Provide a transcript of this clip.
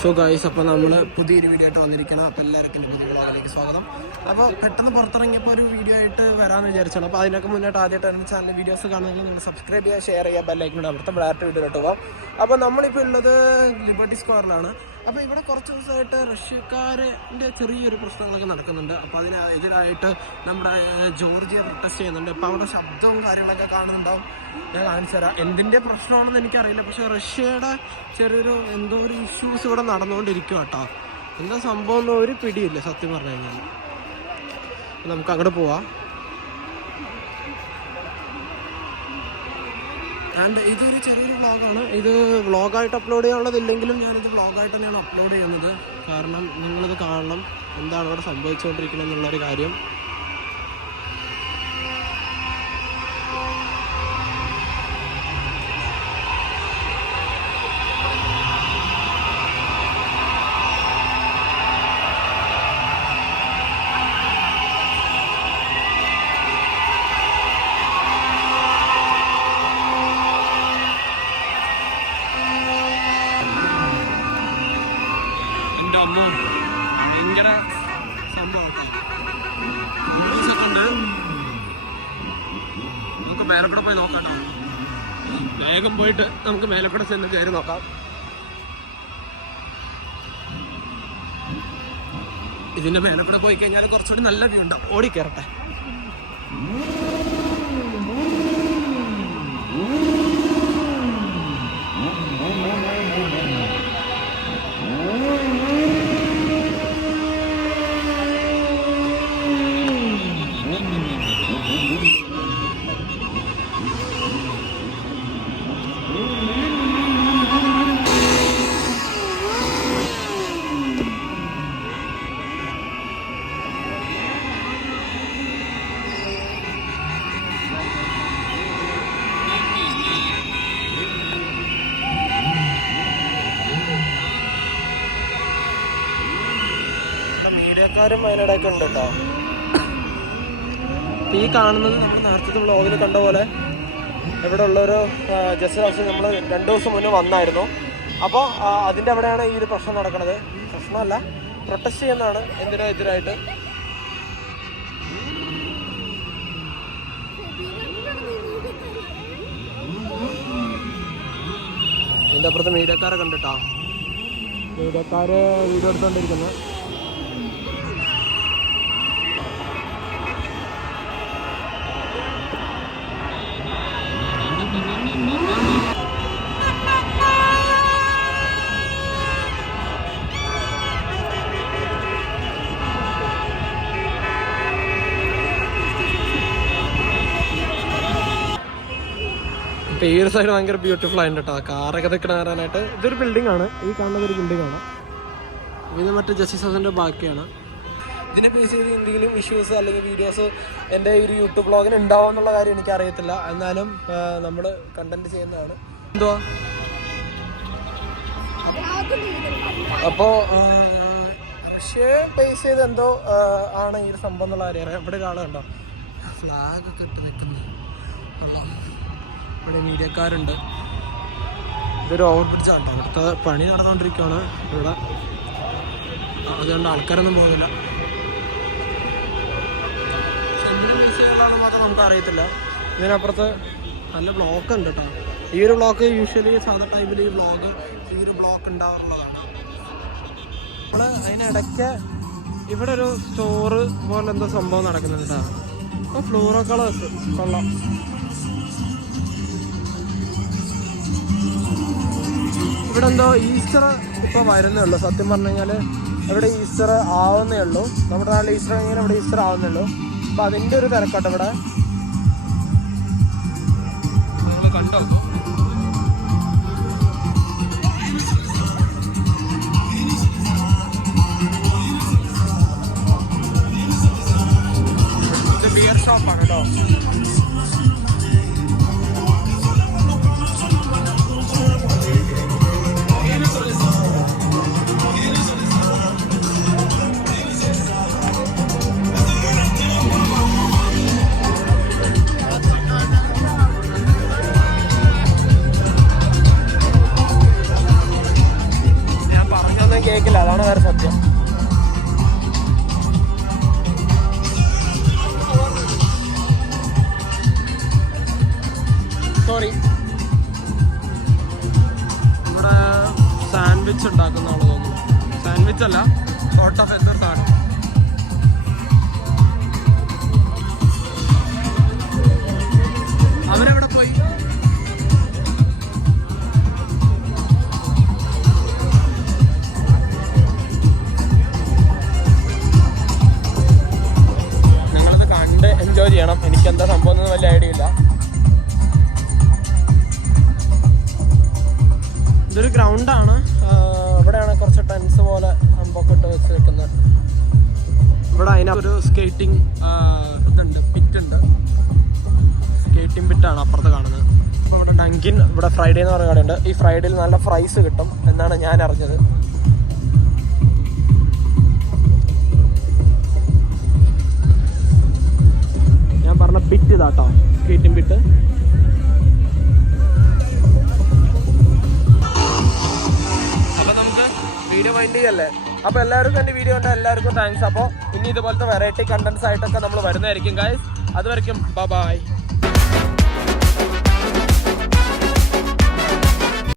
So guys അപ്പോൾ നമ്മൾ പുതിയൊരു വീഡിയോ ആയിട്ട് വന്നിരിക്കണം. അപ്പോൾ എല്ലാവർക്കും എന്റെ പുതിയ വ്ളോഗിലേക്ക് സ്വാഗതം. അപ്പോൾ പെട്ടെന്ന് പുറത്തിറങ്ങിയപ്പോൾ ഒരു വീഡിയോ ആയിട്ട് വരാമെന്ന് വിചാരിച്ചാണ്. അപ്പോൾ അതിനൊക്കെ മുന്നോട്ട് ആദ്യമായിട്ടാണ് ചാനൽ വീഡിയോസ് കാണുന്നെങ്കിൽ നിങ്ങൾ സബ്സ്ക്രൈബ് ചെയ്യുക ഷെയർ ചെയ്യുക ബെല്ലൈക്കിനോട് അവിടുത്തെ വേറെ വീഡിയോയിലോട്ട് പോകാം അപ്പോൾ നമ്മളിപ്പോൾ ഉള്ളത് ലിബർട്ടി സ്ക്വയറിലാണ് അപ്പോൾ ഇവിടെ കുറച്ച് ദിവസമായിട്ട് റഷ്യക്കാരന്റെ ചെറിയൊരു പ്രശ്നങ്ങളൊക്കെ നടക്കുന്നുണ്ട്. അപ്പോൾ അതിന് എതിരായിട്ട് നമ്മുടെ ജോർജിയ പ്രൊട്ടസ്റ്റ് ചെയ്യുന്നുണ്ട്. അപ്പോൾ അവിടെ ശബ്ദവും കാര്യങ്ങളൊക്കെ കാണുന്നുണ്ടാവും. ഞാൻ കാണിച്ചു തരാം. എന്തിന്റെ പ്രശ്നമാണെന്ന് എനിക്കറിയില്ല. പക്ഷേ റഷ്യയുടെ ചെറിയൊരു എന്തോ ഒരു ഇഷ്യൂസ് ഇവിടെ നടന്നുകൊണ്ടിരിക്കും കേട്ടോ എന്താ സംഭവം എന്ന് ഒരു പിടിയില്ല സത്യം പറഞ്ഞു കഴിഞ്ഞാൽ നമുക്ക് അങ്ങോട്ട് പോവാം. ആൻഡ് ഇതൊരു ചെറിയൊരു വ്ളോഗാണ്. ഇത് വ്ളോഗായിട്ട് അപ്ലോഡ് ചെയ്യാനുള്ളതില്ലെങ്കിലും ഞാനിത് വ്ളോഗായിട്ട് തന്നെയാണ് അപ്ലോഡ് ചെയ്യുന്നത്. കാരണം നിങ്ങളിത് കാണണം. എന്താണ് ഇവിടെ സംഭവിച്ചുകൊണ്ടിരിക്കുന്നത് എന്നുള്ളൊരു കാര്യം. അമ്മ ഭയങ്കര സംഭവം ഉണ്ട്. നമുക്ക് മേലക്കട പോയി നോക്കാം വേഗം പോയിട്ട് നമുക്ക് മേലക്കൂടെ ചെന്ന് കയറി നോക്കാം. ഇതിന്റെ മേലക്കൂടെ പോയി കഴിഞ്ഞാൽ കുറച്ചുകൂടി നല്ല വ്യൂ ഉണ്ടാവും ഓടി മീഡിയക്കാരും അതിനിടയ്ക്ക് ഉണ്ട് കേട്ടോ. ഈ കാണുന്നത് നമ്മുടെ നേരത്തെ വ്ളോഗിൽ കണ്ട പോലെ ഇവിടെ ഉള്ളൊരു ജസ്റ്റ് ഹൗസ് നമ്മൾ രണ്ട് ദിവസം മുന്നേ വന്നായിരുന്നു. അപ്പോൾ അതിന്റെ അവിടെയാണ് ഈ ഒരു പ്രശ്നം നടക്കുന്നത് പ്രശ്നമല്ല പ്രൊട്ടസ്റ്റ് ചെയ്യുന്നതാണ് എന്തിനോ എതിരായിട്ട്? ഇതിന്റെ അപ്പുറത്ത് മീഡിയക്കാരെ കണ്ടിട്ടാ മീഡിയക്കാര് വീഡിയോ എടുത്തോണ്ടിരിക്കുന്നത് ഇപ്പൊ ഈ ഒരു സൈഡ് ഭയങ്കര ബ്യൂട്ടിഫുൾ ആയിട്ട് കേട്ടോ കാറൊക്കെ നിൽക്കണ കയറാനായിട്ട് ഇതൊരു ബിൽഡിംഗ് ആണ്. ഈ കാണുന്നത് ഒരു ബിൽഡിംഗ് ആണ്. ഇത് മറ്റേ ജസ്റ്റിസ് ഹൗസിന്റെ ബാക്കിയാണ്. ഇതിനെ ബേസ് ചെയ്ത് എന്തെങ്കിലും ഇഷ്യൂസ് അല്ലെങ്കിൽ വീഡിയോസ് എന്റെ ഒരു യൂട്യൂബ് ബ്ലോഗിന് ഉണ്ടാവും എന്നുള്ള കാര്യം എനിക്ക് അറിയത്തില്ല. എന്നാലും നമ്മൾ കണ്ടന്റ് ചെയ്യുന്നതാണ്. എന്തുവാ? അപ്പോൾ റഷ്യ ബേസ് ചെയ്ത് എന്തോ ആണ് ഈ സംഭവം എന്നുള്ള കാര്യം ഇവിടെ കാണുന്നുണ്ടോ ഫ്ലാഗ് ഒക്കെ ഇട്ട് നിൽക്കുന്നത് ഇവിടെ മീഡിയക്കാരുണ്ട്. ഇതൊരു ഓവർ ബ്രിഡ്ജ് ആണ് ഇവിടുത്തെ പണി നടന്നുകൊണ്ടിരിക്കുകയാണ് ഇവിടെ. അതുകൊണ്ട് ആൾക്കാരൊന്നും പോകുന്നില്ല. മാത്രം നമുക്ക് അറിയത്തില്ല. ഇതിനപ്പുറത്ത് നല്ല ബ്ലോക്ക് ഉണ്ട് കേട്ടോ. ഈ ഒരു ബ്ലോക്ക് യൂഷ്വലി സാധാ ടൈമിൽ ഈ ബ്ലോഗ് ഈ ഒരു ബ്ലോക്ക് ഉണ്ടാവാറുള്ളതാണ്. നമ്മൾ അതിനിടയ്ക്ക് ഇവിടെ ഒരു സ്റ്റോറ് പോലെ എന്തോ സംഭവം നടക്കുന്നുണ്ട് കേട്ടോ. ഫ്ലൂറോ കളേഴ്സ് കൊള്ളാം. ഇവിടെ എന്തോ ഈസ്റ്റർ ഇപ്പൊ വരുന്നേ ഉള്ളൂ. സത്യം പറഞ്ഞു കഴിഞ്ഞാൽ ഇവിടെ ഈസ്റ്റർ ആവുന്നേ ഉള്ളൂ. നമ്മുടെ നാട്ടിൽ ഈസ്റ്റർ ഇങ്ങനെ ഇവിടെ ഈസ്റ്റർ ആവുന്നേ ഉള്ളൂ. അപ്പൊ അതിന്റെ ഒരു തിരക്കാട്ടോ ഇവിടെ. സാൻഡ്വിച്ച് ഉണ്ടാക്കുന്ന ആൾ തോന്നുന്നു. സാൻഡ്വിച്ച് അല്ല ഷോർട്ട് ഓഫ് എന്തൊരു സാധനം? അവരെവിടെ പോയി? ഞങ്ങളത് കണ്ട് എൻജോയ് ചെയ്യണം. എനിക്ക് എന്താ സംഭവം വലിയ ഐഡിയ ഇല്ല. സ്കേറ്റിംഗ് ഇതുണ്ട് പിറ്റ് ഉണ്ട് സ്കേറ്റിംഗ് പിറ്റാണ് അപ്പുറത്ത് കാണുന്നത്. അപ്പോൾ ഇവിടെ ഡങ്കിൻ ഇവിടെ ഫ്രൈഡേ എന്ന് പറഞ്ഞ കടയുണ്ട്. ഈ ഫ്രൈഡേയിൽ നല്ല ഫ്രൈസ് കിട്ടും എന്നാണ് ഞാൻ അറിഞ്ഞത്. ഞാൻ പറഞ്ഞ പിറ്റ് ഇതാട്ടോ. സ്കേറ്റിംഗ് പിറ്റ് വീഡിയോ മൈൻഡ് ചെയ്യല്ലേ? അപ്പൊ എല്ലാവർക്കും എന്റെ വീഡിയോ കണ്ട എല്ലാവർക്കും താങ്ക്സ് അപ്പോൾ ഇനി ഇതുപോലത്തെ വെറൈറ്റി കണ്ടന്റ്സ് ആയിട്ടൊക്കെ നമ്മൾ വരുന്നതായിരിക്കും ഗൈസ് അതുവരയ്ക്കും ബൈ